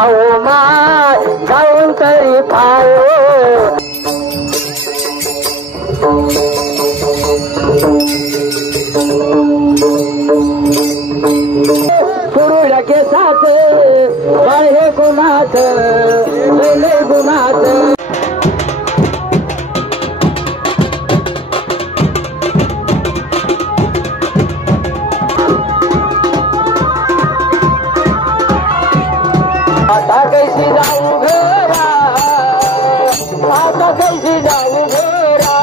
जाऊ माय जाऊन तरी पायो कुरुड्या केसाच बाळे गुणाच लय गुणाच आता कैसी जाऊ घरा आता कैसी जाऊ घरा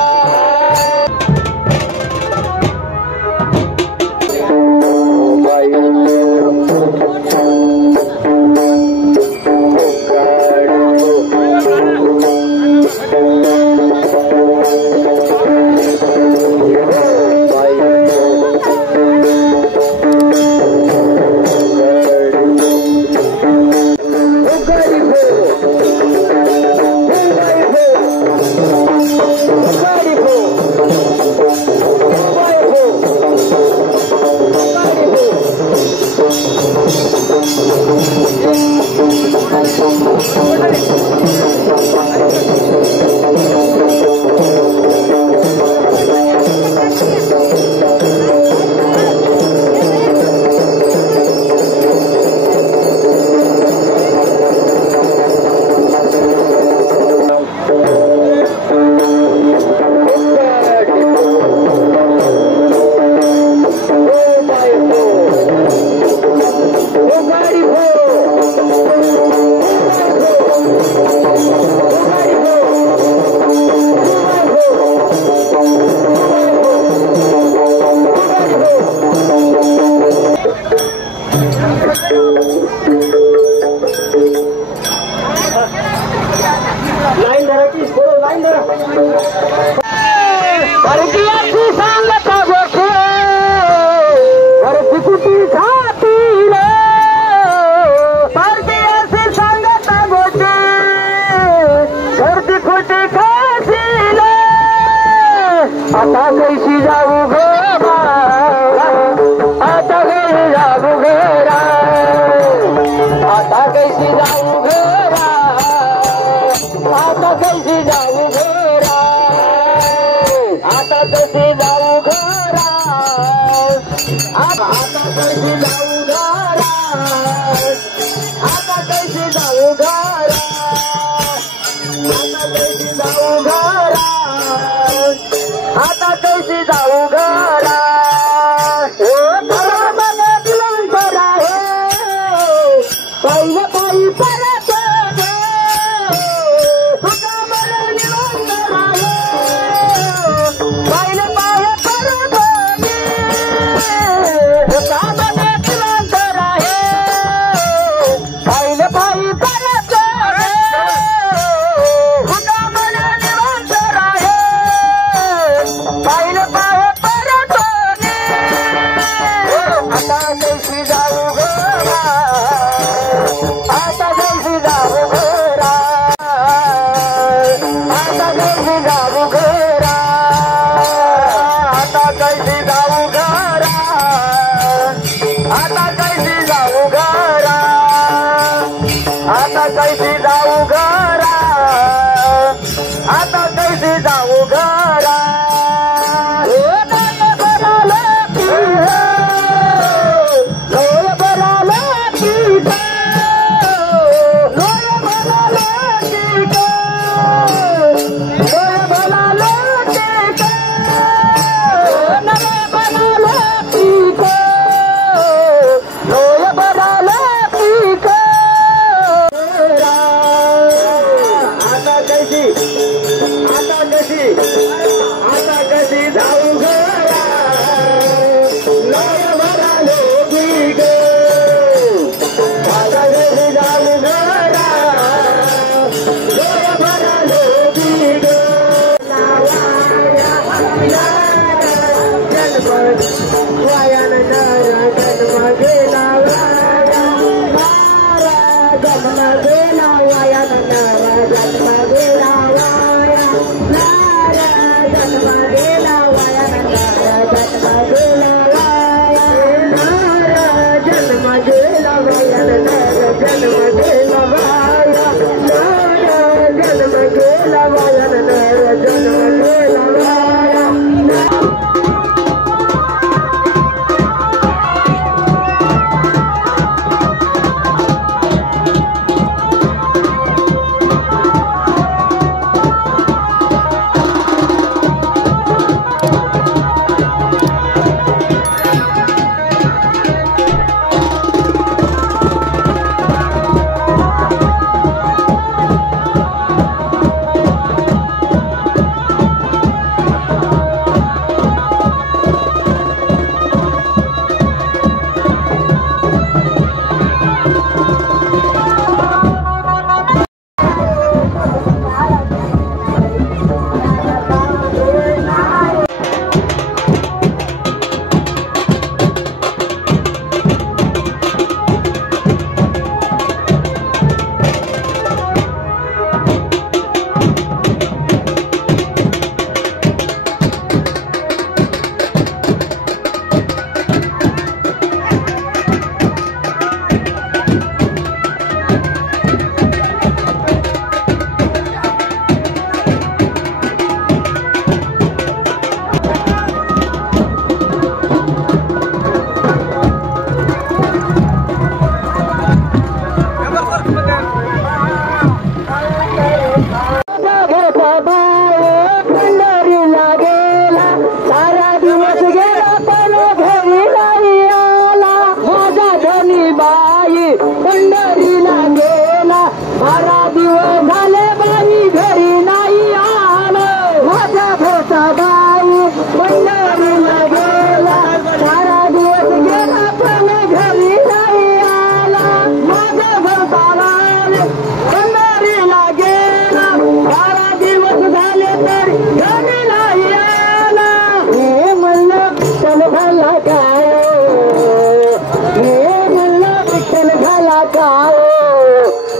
आता कैसी जाऊ घरा आता कैसी जाऊ घरा आता कैसी जाऊ घरा आता कैसी जाऊ घरा आता कैसी जाऊ घरा आता कैसी जाऊ घरा आता कैसी जाऊ घरा आता कैसी जाऊ घरा आता कैसी जाऊ घरा पहिले पायी परत पहिले पाय परत पहिले पायी परत पहिले पाय परत आता कैसी जाऊ घरा आता कैसी जाऊ घरा आता कैसी जाऊ घरा आता कैसी जाऊ घरा आता कैसी जाऊ घरा आता कैसी जाऊ घरा आता कैसी जाऊ घरा जन्म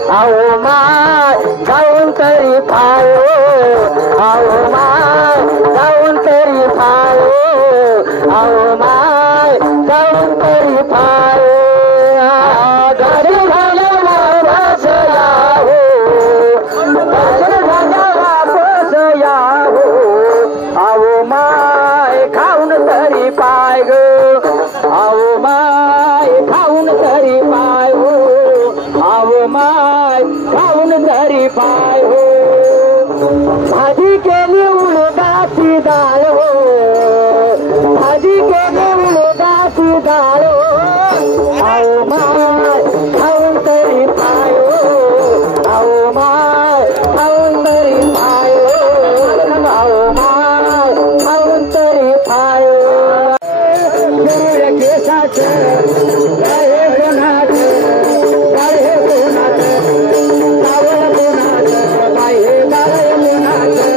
आओ माय जाऊन तरी पायो, आओ माय जाऊन तरी पायो, आओ माय जाऊन तरी पायो. गाडी झाल्या वापस यावो, गाडी झाल्या वापस यावो, आओ माय खाऊन तरी पाय ग, आओ माय खाऊन तरी पाय हो, आओ माय खाऊन तरी पाय हो. भाजी केली उडदाची डाळ हो, भाजी केली उडदाची डाळ हो, आओ माय खाऊन तरी पाय हो, आओ माय खाऊन तरी पाय हो, आओ माय खाऊन तरी पाय हो. केसाचं गळे गुणाचं, गळे गुणाचं, सावळ गुणाचं, बाहे बाळे गुणाचं,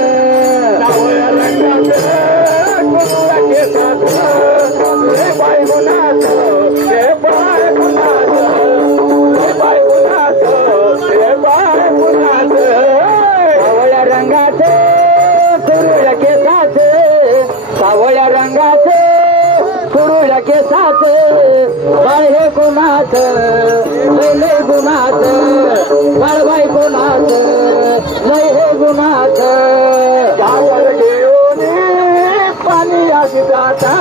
सावळ रंगाचं, कुरुळ्या केसाचं, हे बाय गुणाचं, हे बाय गुणाचं, हे बाय गुणाचं, हे बाय गुणाचं, सावळ्या रंगाचं, कुरुळ्या केसाचं, सावळ्या रंगाचं, कुरुळ्या केसाचं, बाळे गुणाचं, लय गुणाचं, बाळबाई गुणाचं, लय गुणाचं. गावावर घेऊन पाणी अशी जाता,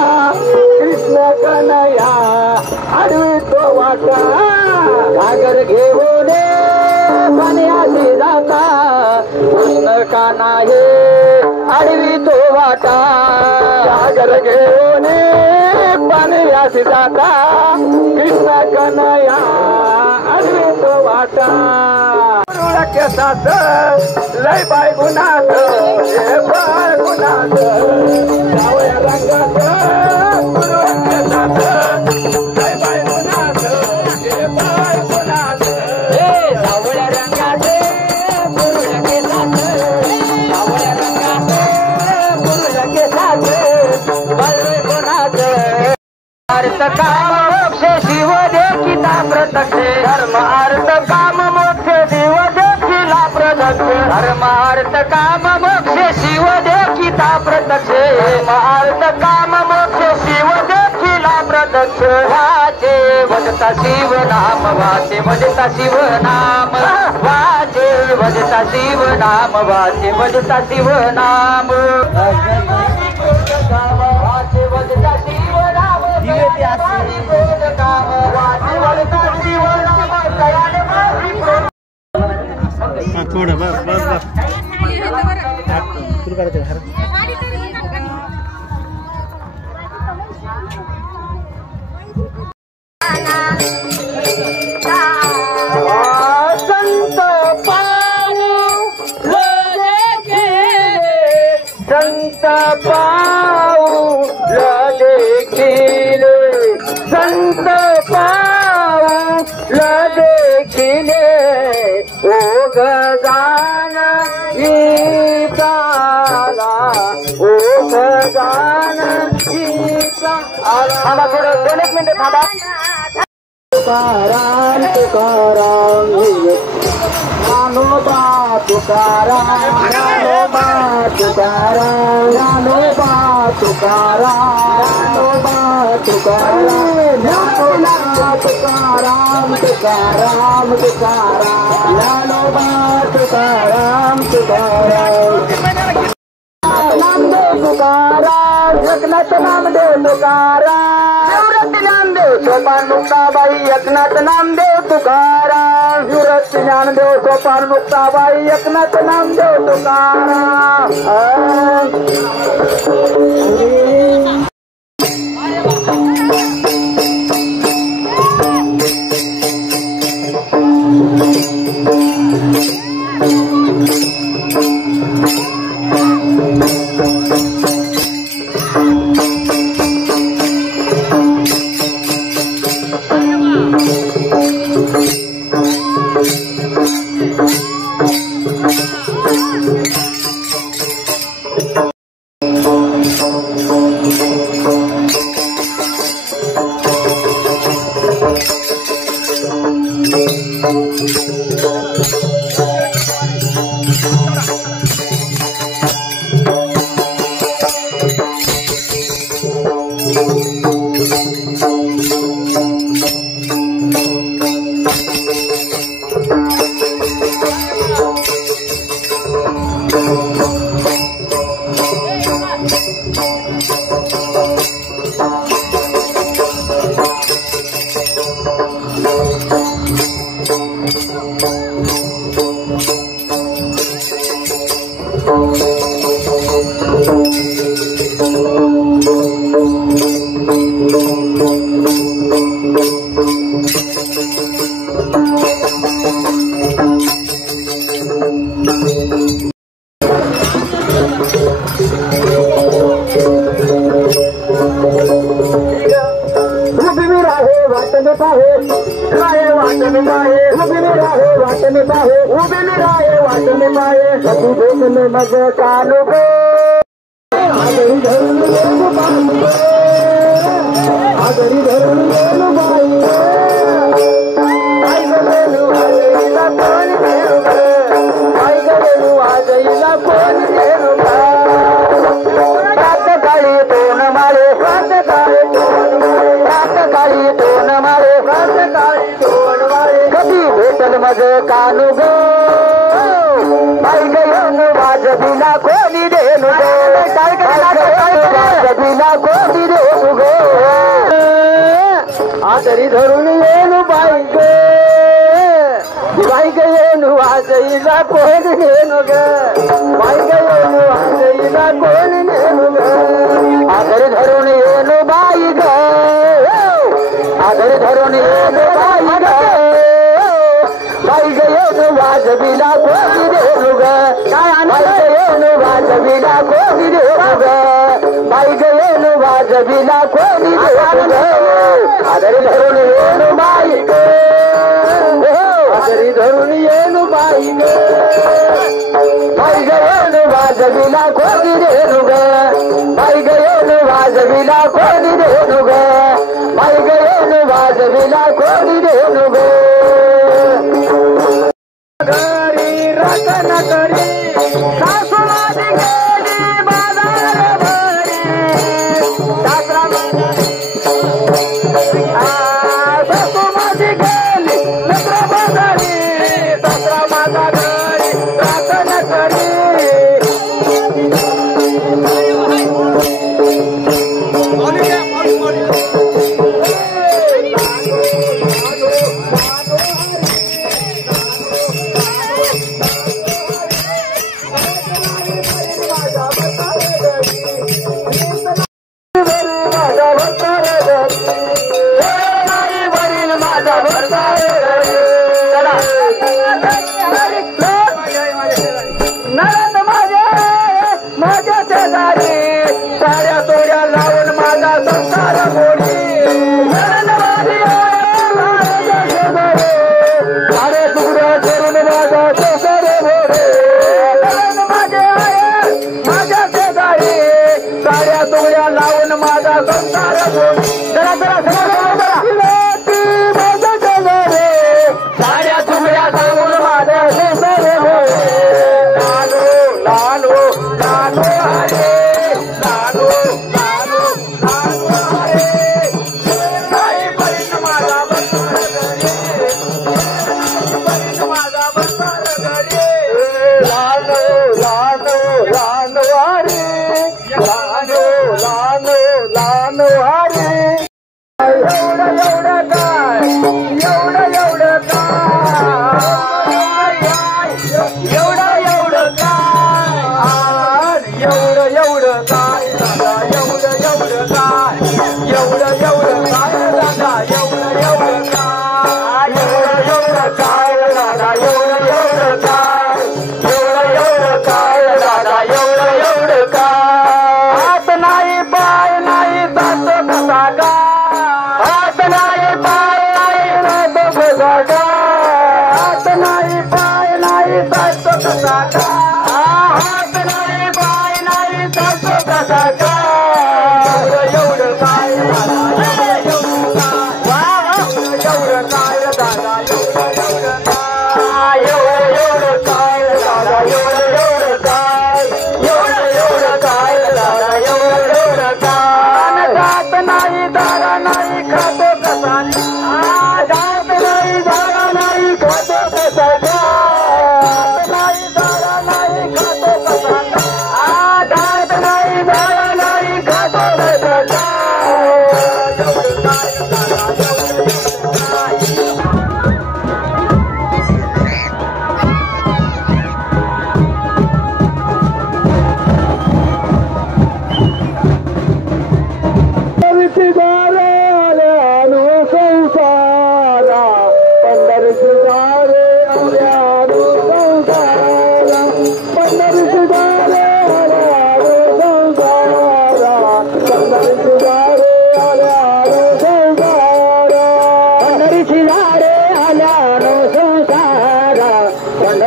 कृष्ण कन्हैया आडवी तो वाटा, घागर घेऊन पाणी अशी जाता, कृष्ण कन्हैया आडवी तो वाटा, घागर घेऊन पाणी अशी जाता, कृष्ण कन्हैया आडवी तो वाटा. कुरुळ्या केसाचं, लय बाय गुणाचं, हे बाय गुणाचं, सावळ्या रंगाचं, कुरुळ्या केसाचं, लय बाय गुणाचं, हे बाय गुणाचं, हे सावळ्या रंगाचं, कुरुळ्या केसाचं, सावळ्या रंगाचं, कुरुळ्या केसाचं, बाय गुणाचं. अर्थ काम मोक्ष शिव देखिता प्रत्यक्ष, धर्म अर्थ काम मोक्ष शिव देखिला प्रत्यक्ष, धर्म अर्थ काम मोक्ष शिव देखिता प्रत्यक्ष, धर्म अर्थ काम मोक्ष शिव देखिला प्रत्यक्ष. वाचे वदता शिव नाम, वाचे वदता शिव नाम, वाचे वदता शिव नाम, वाचे वदता शिव नाम, वाचे वदता शिव नाम, थोडं बस बस बस सुरू करायचं खरं. संत पाऊ संत पाऊ देखिले, संत पाऊ देखिले, ओ गजान ईताला, ओ गजान ईताला. थांबा थोडं 2 मिनिटं थांबा. तुकाराम तुकाराम ज्ञानोबा तुकाराम, ज्ञानोबा तुकाराम, ज्ञानोबा तुकाराम, ज्ञानोबा तुकाराम, ज्ञानोबा तुकाराम, तुकाराम तुकाराम, ज्ञानोबा तुकाराम तुकाराम. नामदेव तुकाराम, एकनाथ नामदेव तुकाराम, निवृत्ती नामदेव सोपान मुक्ताबाई, एकनाथ नामदेव तुकाराम, निवृत्ती ज्ञानदेव सोपान मुक्ताबाई, एकनाथ नामदेव तुकाराम. Thank you.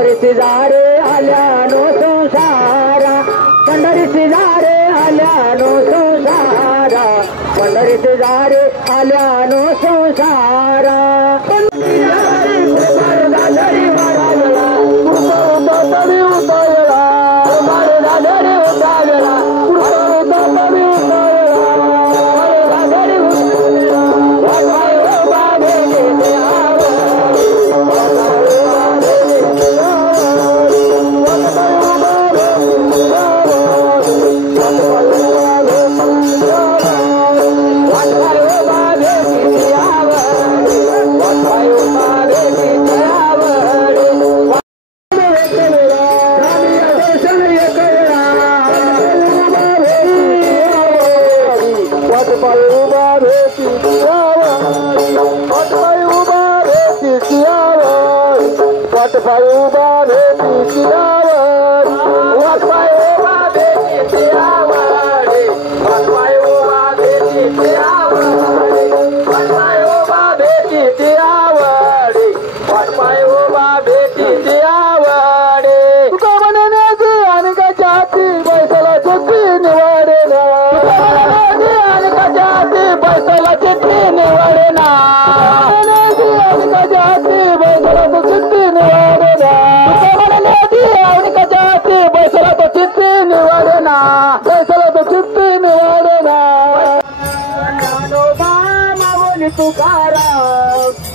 पंढरीची जारे आल्यानो संसारा पंढरीची जारे आल्यानो संसारा पंढरीची जारे आल्यानो संसारा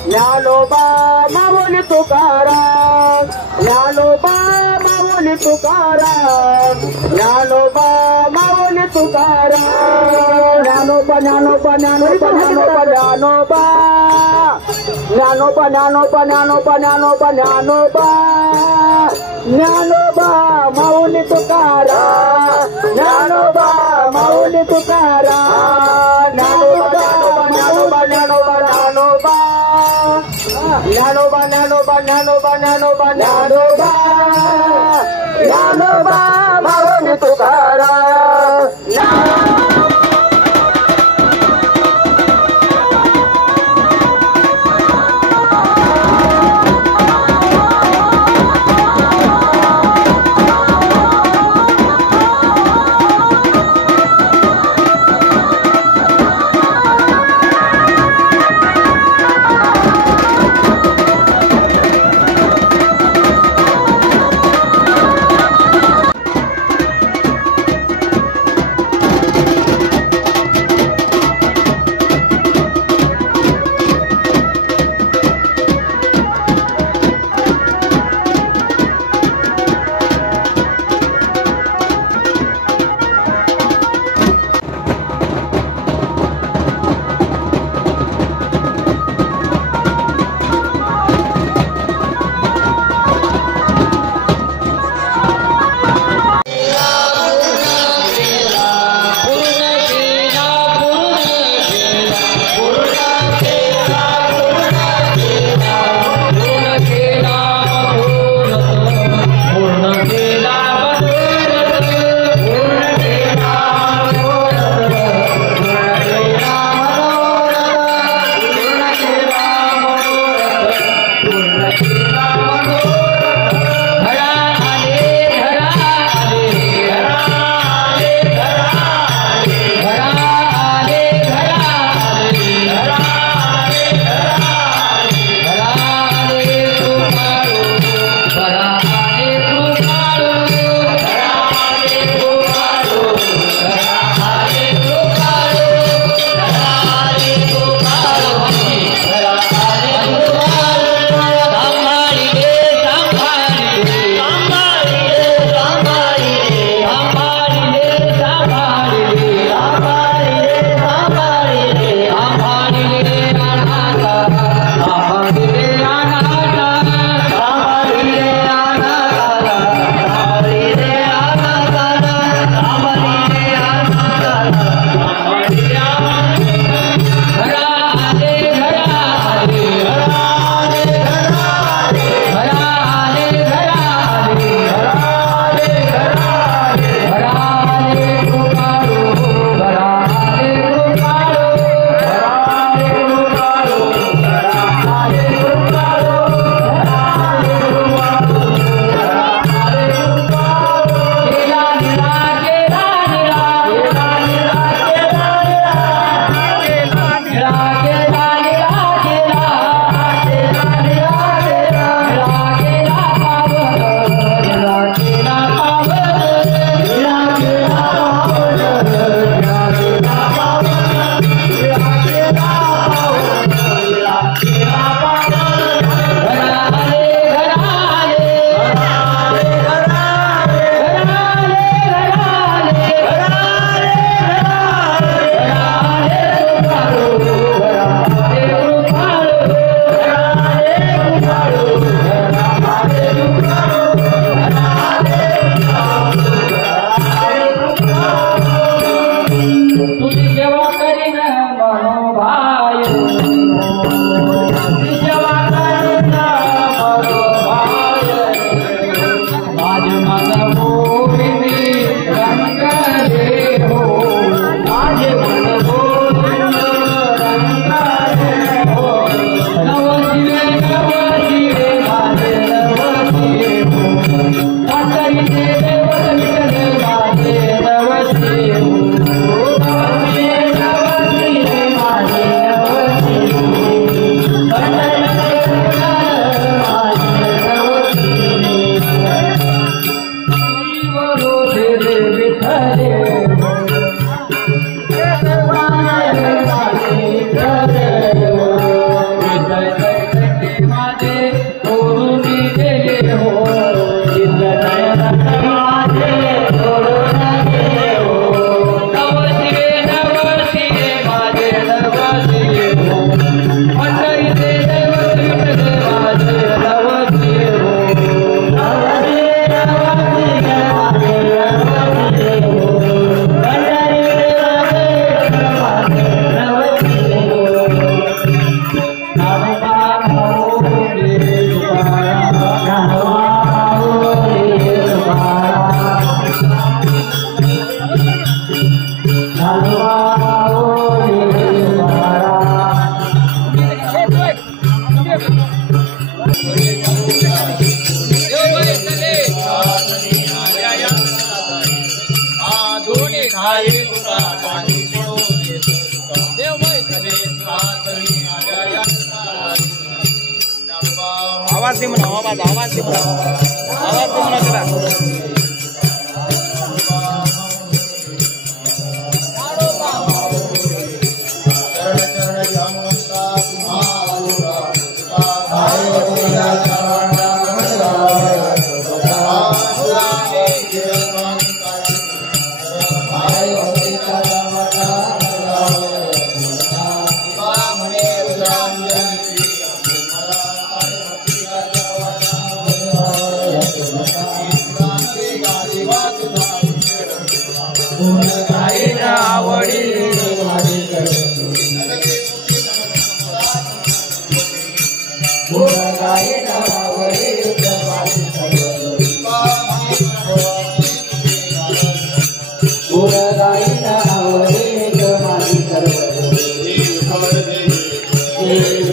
ज्ञानोबा माऊली तुकाराम ज्ञानोबा माऊली तुकाराम ज्ञानोबा माऊली तुकाराम ज्ञानोबा ज्ञानोबा ज्ञानोबा ज्ञानोबा ज्ञानोबा ज्ञानोबा ज्ञानोबा ज्ञानोबा ज्ञानोबा ज्ञानोबा माऊली तुकाराम ज्ञानोबा माऊली तुकाराम ज्ञानोबा ज्ञानोबा ज्ञानोबा ज्ञानोबा ज्ञानोबा ज्ञानोबा ज्ञानोबा ज्ञानोबा ज्ञानोबा ज्ञानोबा माऊली तुकाराम आवाज दे म्हणा आवाज दे म्हणा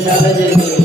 त्याला जय